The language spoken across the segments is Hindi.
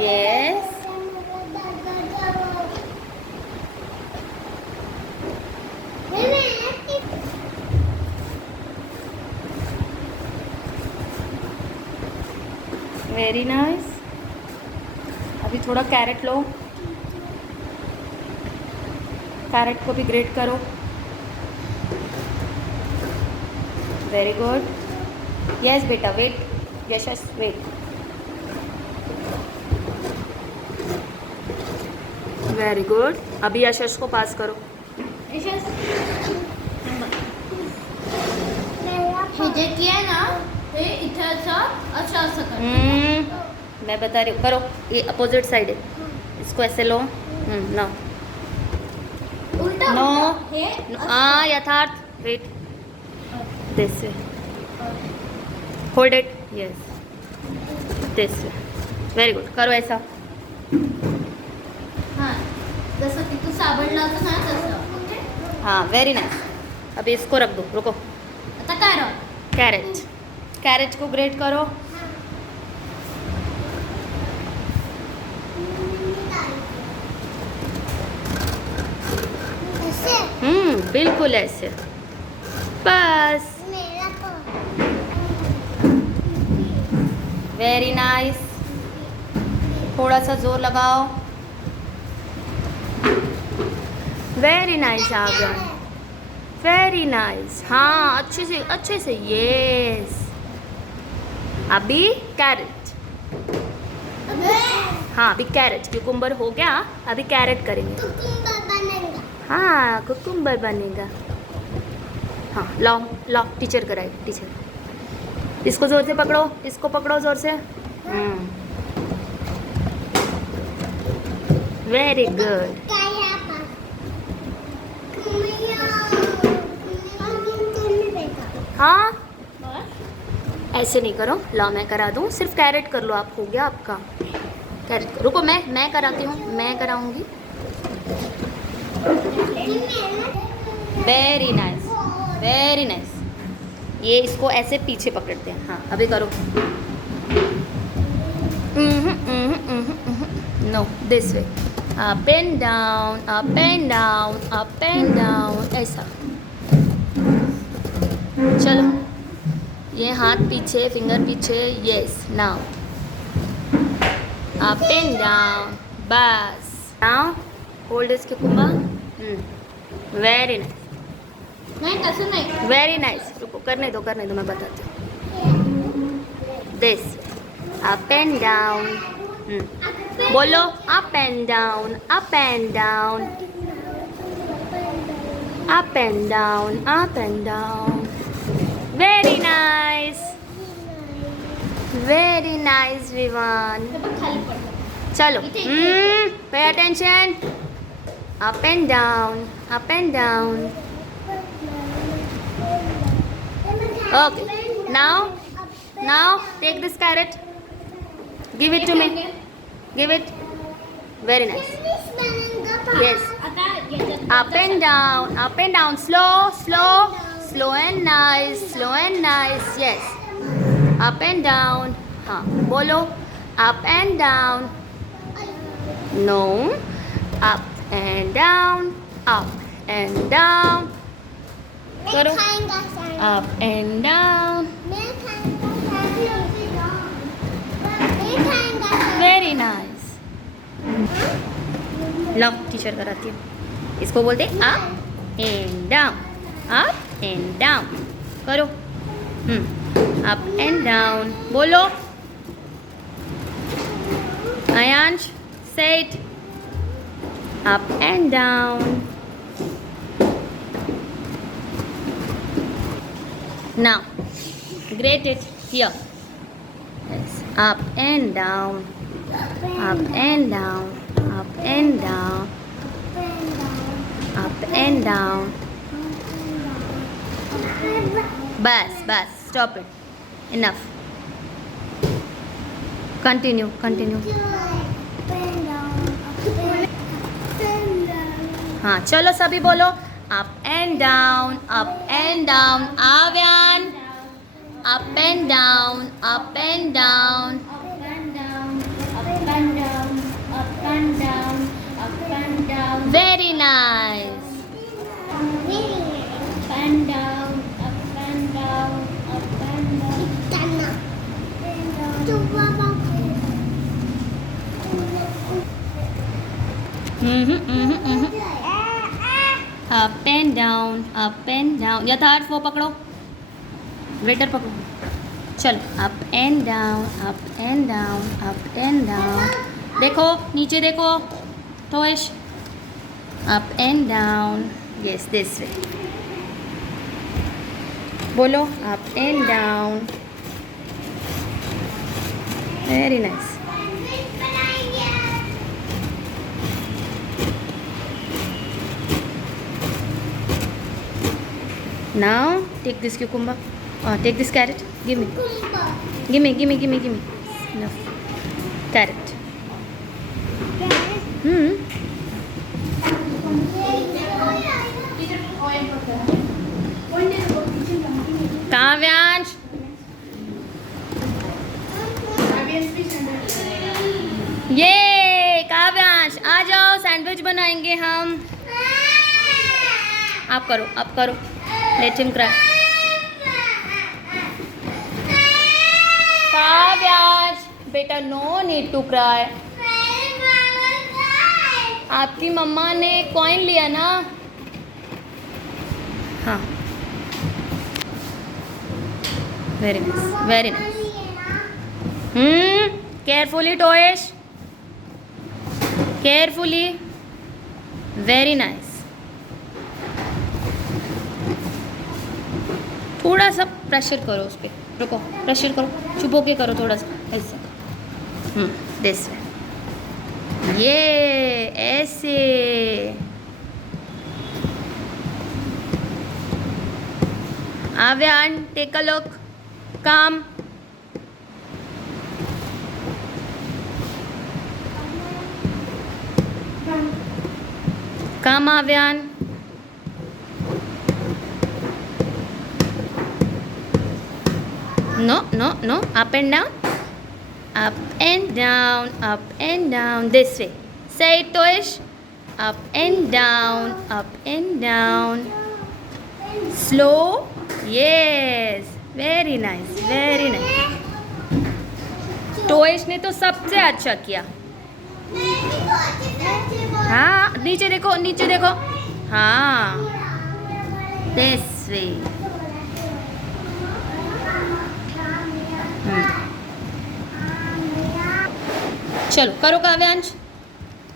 Yes. Very nice. अभी थोड़ा कैरेट लो. कैरेट को भी ग्रेट करो. Very good. यस बेटा, वेट. यशस, वेट. Very good. अभी यशस को पास करो. हे जे किया ना ते इथे असं कर. मैं बता रही हूँ. करो. ये अपोजिट साइड है. इसको ऐसे लो. नो उल्टा नो. हे हाँ, Yatharth. Wait. This way. Hold it. Yes. This way. Very good. करो ऐसा. हां जसं की तू साबण लावतो ना तसं. ओके. हाँ, वेरी नाइस. अभी इसको रख दो. रुको. आता काय रो कैरेट. कैरेट को ग्रेट करो. बिल्कुल ऐसे. बस. Very nice. थोड़ा सा जोर लगाओ. Very nice again. Very nice. हाँ, अच्छे से. यस. अभी कैरेट. हाँ, अभी कैरेट. क्यूकुम्बर हो गया. अभी कैरेट करेंगे. हाँ, कुकुम्बर बनेगा. हाँ, लाओ लाओ. टीचर कराएगी. टीचर. इसको जोर से पकड़ो. इसको पकड़ो जोर से. Very good. हाँ, ऐसे नहीं करो. लाओ, मैं करा दूँ. सिर्फ कैरेट कर लो आप. हो गया आपका कैरेट. रुको, मैं कराती हूँ. मैं कराऊंगी. Very nice. Very nice. ये इसको ऐसे पीछे पकड़ते हैं. हाँ, अभी करो. No, this way. Up and down, up and down, up and down. ऐसा. चलो. ये हाथ पीछे, फिंगर पीछे. Yes. Now up and down. बस. नाउ होल्ड इसके कुंभा. Very nice. नाही तसं नाही. Very nice. रुको, करने दो मैं बताती हूँ. दिस. Up and down. बोलो. Up and down, up and down, up and down, up and down. Very nice. Very nice Vivaan. खाली पडलं. चलो. इथे. Pay attention. Up and down, up and down. Okay. Now take this carrot. Give it to me. Give it. Very nice. Yes. आता याच्यात Up and down, up and down. Slow and nice, slow and nice. Yes. Up and down. हाँ, बोलो. Up and down. No. Up and down. Up and down. करो. Up and down. Very nice. लो, टीचर कराती हूँ. इसको बोलते up and down. Up and down. करो. Up and down. बोलो. Aayansh, say it. Up and down. Now, grate it here. Yes. Up and down, up and down, up and down, up and down. Bas, stop it. Enough. Continue. हाँ, चलो सभी बोलो. Up and down, आव्यान. Up and down, up and down, up and down. nice. Up and down, up and down, up and down. Up and down, up and down. यथार्थ वो पकड़ो, वेटर पकड़ो. चलो, up and down, up and down, up and down. देखो, नीचे देखो, टोएश. Up and down. Yes, this way. बोलो, up and down. Very nice. Now take this cucumber. Take this carrot. Give me. Give me. Give me. Give me. Give me. Enough. Carrot. काव्यांश. ये काव्यांश आ जाओ, सैंडविच बनाएंगे हम. आप करो, आप करो. Let him cry. काव्यांश बेटा, नो नीड टू क्राई. आपकी मम्मा ने कॉइन लिया ना. हाँ, very nice, very nice. Carefully टोएश, केयरफुली. Very nice. थोड़ा सा प्रेशर करो उस पर. रुको, प्रेशर करो, चुप होके करो थोड़ा सा ऐसे. दिस ये ऐसे. आव्यान, टेक अ लुक. काम. काम आव्यान. No, no, no. Up and down. Up and down. Up and down. This way. Say it, Toish. Up and down. Up and down. Slow. Yes. Very nice. Very nice. Toish ने तो सबसे अच्छा किया. हाँ, नीचे देखो, नीचे देखो. हाँ. This way. चलो करो Kavyansh.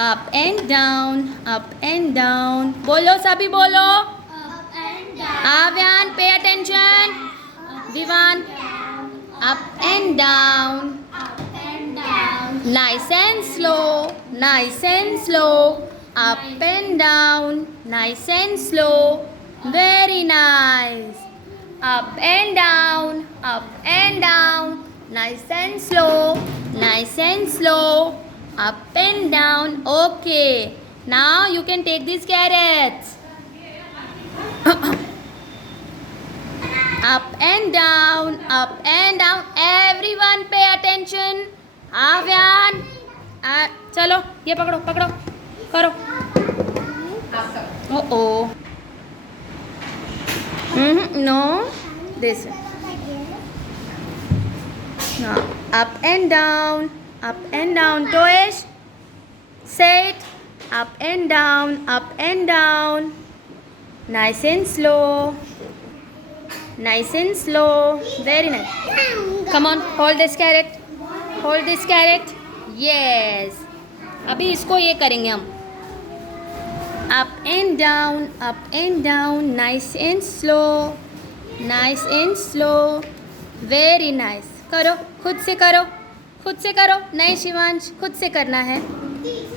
Up and down, up and down. बोलो, सभी बोलो. Aavyan, pay attention. Vivaan, up and down. Nice and slow, nice and slow. Up and down, nice and slow. Very nice. Up and down, up and down, nice and slow, nice and slow, up and down. Okay, now you can take these carrots. Up and down, up and down. Everyone pay attention. Avyan, चलो ये पकड़ो, पकड़ो, करो. Oh. No, this one. No. Up and down, up and down. Toish, say it. Up and down, up and down. Nice and slow. Nice and slow. Very nice. Come on, hold this carrot. Hold this carrot. Yes. अभी इसको ये करेंगे हम. Up and down, nice and slow, nice and slow. Very nice. करो, खुद से करो, खुद से करो. नहीं शिवांश, खुद से करना है.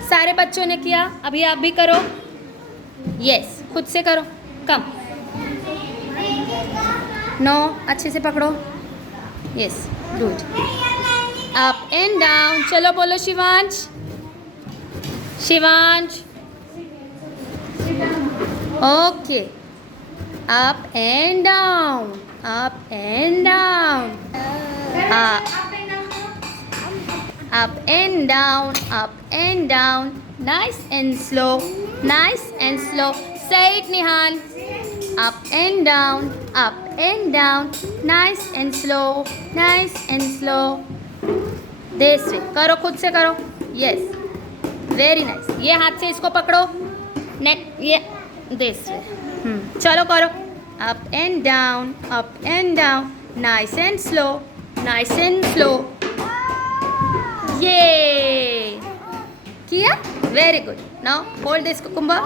सारे बच्चों ने किया, अभी आप भी करो. यस, खुद से करो. कम. नो, अच्छे से पकड़ो. Yes, good. Up and down. चलो बोलो Shivansh. Shivansh. Okay. Up and down. Up and down. Up and down. Up and down. Nice and slow. Nice and slow. Say it, Nihan. Up and down, up and down. Nice and slow, nice and slow. This way. करो खुद से करो. Yes. Very nice. ये हाथ से इसको पकड़ो. Neck. ये this way. चलो करो. Up and down, up and down. Nice and slow, nice and slow. Yay! किया? Very good. Now hold this cucumber.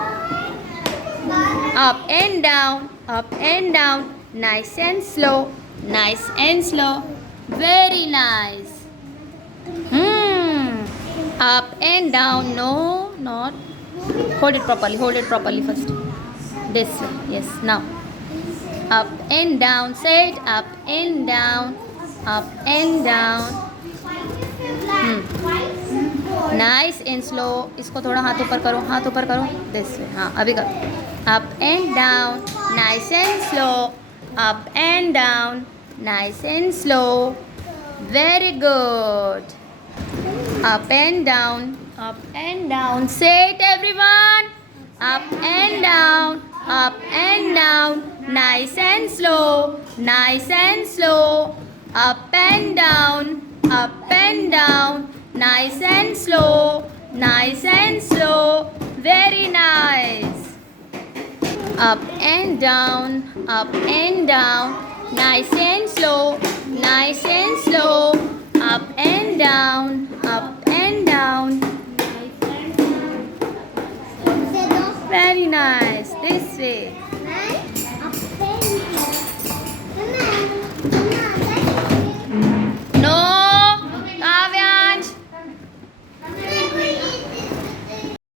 Up and down, up and down. Nice and slow, nice and slow. Very nice. Up and down. No, not. Hold it properly. Hold it properly first. This way. Yes. Now. Up and down. Say it. Up and down. Up and down. Nice and slow. इसको थोड़ा हाथ ऊपर करो, हाथ ऊपर करो. This way. हाँ अभी करो. Up and down. Nice and slow. Up and down. Nice and slow. Very good. Up and down. Up and down. Say it everyone. Up and down. Up and down. Nice and slow. Nice and slow. Up and down. Up and down, nice and slow, nice and slow, very nice. Up and down, nice and slow, nice and slow. Up and down, very nice. This way.